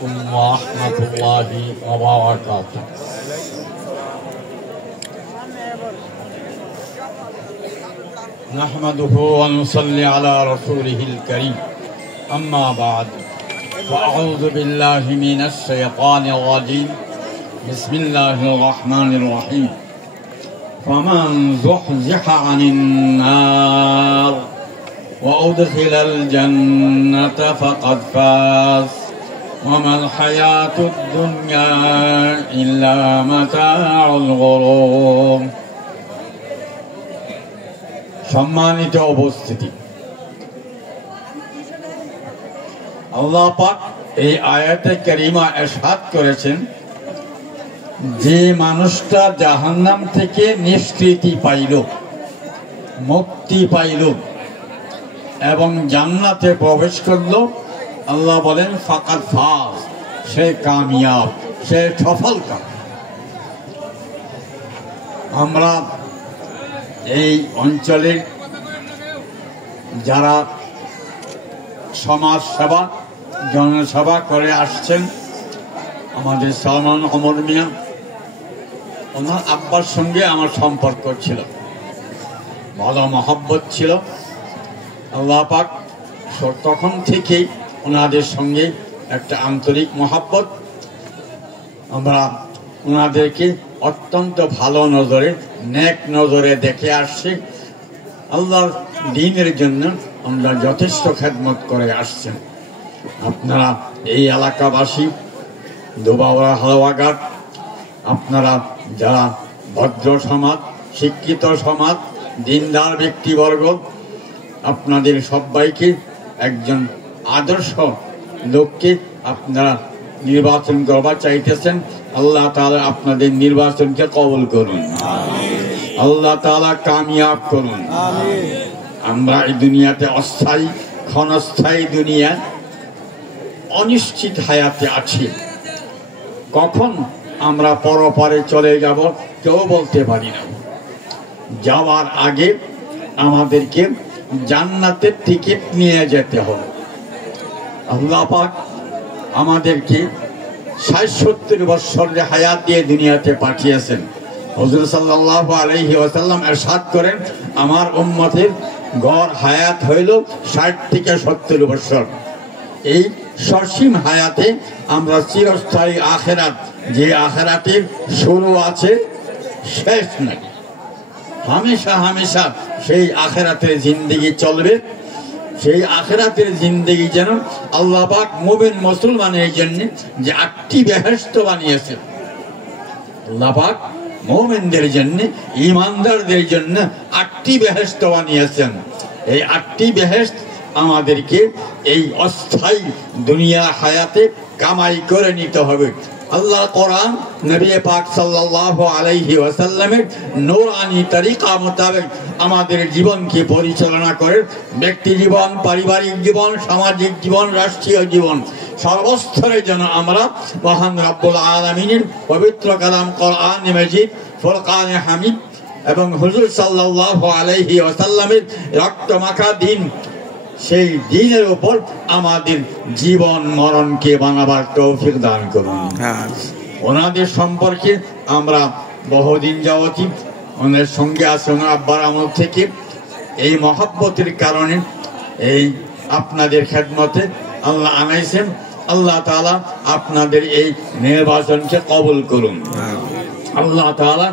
ওয়া বারাকাতুহু। নাহমাদুহু ওয়া নুসাল্লি আলা রাসূলিহিল কারীম। আম্মা বা'দ। ফাআউযু বিল্লাহি মিনাশ শাইতানির রাজীম। বিসমিল্লাহির রাহমানির রাহিম। ফামান যুহজিহা আনিন নার ওয়া উদখিলাল জান্নাতা ফাকাদ ফাজ ওয়া মাল হায়াতুদ দুনিয়া ইল্লা মাতাউল গুরুর। সম্মানিত উপস্থিতি, আল্লাহ পাক এই আয়াতে কারিমা ইরশাদ করেছেন যে মানুষটা জাহান্নাম থেকে নিষ্কৃতি পাইল, মুক্তি পাইল এবং জান্নাতে প্রবেশ করল, আল্লাহ বলেন ফাকাদ ফাজ, সে কামিয়াব, সে সফলকাম। আমরা এই অঞ্চলের যারা সমাজ সেবা, জনসেবা করে আসছেন, আমাদের সালমান ওমর মিয়া, ওনার আব্বার সঙ্গে আমার সম্পর্ক ছিল, ভালো মহব্বত ছিল। আল্লাহ পাক তখন থেকেই ওনাদের সঙ্গে একটা আন্তরিক মহব্বত, আমরা ওনাদেরকে অত্যন্ত ভালো নজরে, নেক নজরে দেখে আসছি। আল্লাহর দ্বীনের জন্য আমরা যথেষ্ট খেদমত করে আসছেন। আপনারা এই এলাকাবাসী, দুবাওয়া হালওয়াঘাট, আপনারা যারা ভদ্র সমাজ, শিক্ষিত সমাজ, দিনদার ব্যক্তিবর্গ, আপনাদের সবাইকে একজন আদর্শ লোককে আপনারা নির্বাচন করবার চাইতেছেন। আল্লাহ তাআলা আপনাদের নির্বাচনকে কবুল করুন, আল্লাহ তাআলা কামিয়াব করুন। আমরা এই দুনিয়াতে অস্থায়ী, ক্ষণস্থায়ী দুনিয়া, অনিশ্চিত হায়াতে আছি। কখন আমরা পরপারে চলে যাব কেউ বলতে পারি না। যাওয়ার আগে আমাদেরকে জান্নাতের টিকিট নিয়ে যেতে হবে। আল্লাহ পাক আমাদেরকে ৬০-৭০ বৎসরের হায়াত দিয়ে দুনিয়াতে পাঠিয়েছেন। হুজুর সাল্লাল্লাহু আলাইহি ওয়াসাল্লাম ইরশাদ করেন, আমার উম্মতের গড় হায়াত হইল ৬০ থেকে ৭০ বৎসর। এই সসীম হায়াতে আমরা চিরস্থায়ী আখিরাত, যে আখিরাতের শুরু আছে শেষ নাই, হামেশা হামেশা সেই আখিরাতের জিন্দেগি চলবে। সেই আখিরাতের জিন্দেগি যেন আল্লাহ পাক মুমিন মুসলমানের জন্য যে ৮টি বেহেশত বানিয়েছে, আল্লাহ পাক মুমিনদের জন্য, ঈমানদারদের জন্য ৮টি বেহেশত বানিয়েছেন। এই ৮টি বেহেশত আমাদেরকে এই অস্থায়ী দুনিয়া হায়াতে কামাই করে নিতে হবে। আল্লাহ কোরআন নবী পাক সাল্লাল্লাহু আলাইহি ওয়াসাল্লামের নূরানি তরিকা মোতাবেক আমাদের জীবনকে পরিচালনা করে ব্যক্তি জীবন, পারিবারিক জীবন, সামাজিক জীবন, রাষ্ট্রীয় জীবন, সর্বস্তরে যেন আমরা মহান রব্বুল আলামিনের পবিত্র কালাম কোরআন মাজিদ, ফুরকান হামিদ এবং হুজুর সাল্লাল্লাহু আলাইহি ওয়াসাল্লামের রক্তমাখা দ্বীন, সেই দ্বীনের উপর আমাদের জীবন মরণকে বানাবার তৌফিক দান করুন। ওনাদের সম্পর্কে আমরা বহুদিন যাবতই ওনাদের সঙ্গে আছে, ওনার আব্বার আমল থেকে। এই মহব্বতের কারণে এই আপনাদের খেদমতে আল্লাহ আনাইছেন। আল্লাহ তাআলা আপনাদের এই নির্বাচনকে কবুল করুন। আল্লাহ তাআলা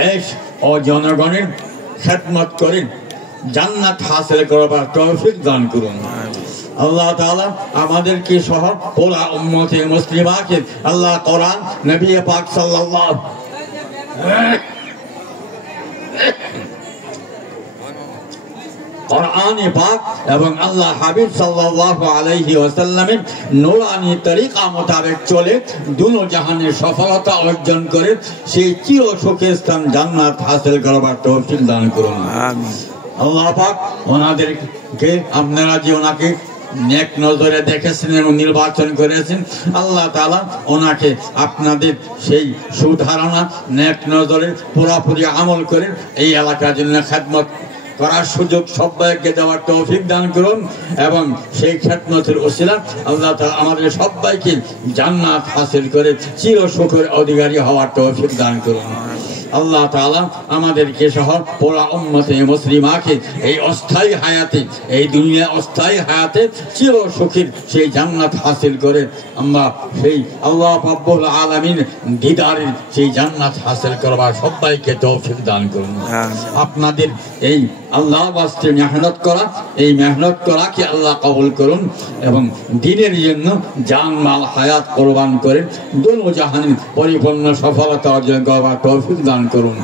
দেশ ও জনগণের খেদমত করেন, জান্নাত হাসিল করবার তৌফিক দান করুন। আল্লাহ তাআলা আমাদেরকে সহ পুরা উম্মতে মুসলিমাকে আল্লাহ কোরআন, নবী পাক সাল্লাল্লাহু কোরআন পাক এবং আল্লাহ হাবিব সাল্লাল্লাহু আলাইহি ওয়াসাল্লামের নূরানি তরিকা মোতাবেক চলে দুনো জাহানের সফলতা অর্জন করে সেই চির সুখের স্থান জান্নাত হাসিল করবার তৌফিক দান করুন। আমিন। আল্লাহ পাক ওনাদেরকে, আপনারা যে ওনাকে নেক নজরে দেখেছেন এবং নির্বাচন করেছেন, আল্লাহ তাআলা ওনাকে আপনাদের সেই সুধারণা নেক নজরে পুরাপুরি আমল করে এই এলাকার জন্য খেদমত করার সুযোগ সবাইকে দেওয়ার তৌফিক দান করুন এবং সেই খেদমতের ওসিলা আল্লাহ তাআলা আমাদের সবাইকে জান্নাত হাসিল করে চির সুখের অধিকারী হওয়ার তৌফিক দান করুন। আল্লাহ তাআলা আমাদেরকে সহ পুরা উম্মতে মুসলিমাকে এই অস্থায়ী হায়াতে, এই দুনিয়া অস্থায়ী হায়াতে চির সুখের সেই জান্নাত হাসিল করে আমরা সেই আল্লাহ রাব্বুল আলামিন দিদারের সেই জান্নাত হাসিল করবার সবাইকে তৌফিক দান করুন। আপনাদের এই আল্লাহ ওয়াস্তে মেহনত করা, এই মেহনত করাকে আল্লাহ কবুল করুন এবং দ্বীনের জন্য জান মাল হায়াত কোরবান করে দুনিয়া জাহানের পরিপূর্ণ সফলতা অর্জন করবার তৌফিক দান করুন।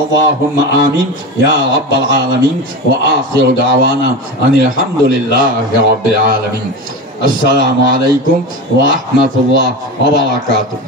আল্লাহুম্মা আমিন ইয়া রাব্বাল আলামিন ওয়া আখিরু দাওয়ানা আনিল হামদুলিল্লাহি রাব্বিল আলামিন। আসসালামু আলাইকুম ওয়া রাহমাতুল্লাহি ওয়া বারাকাতুহু।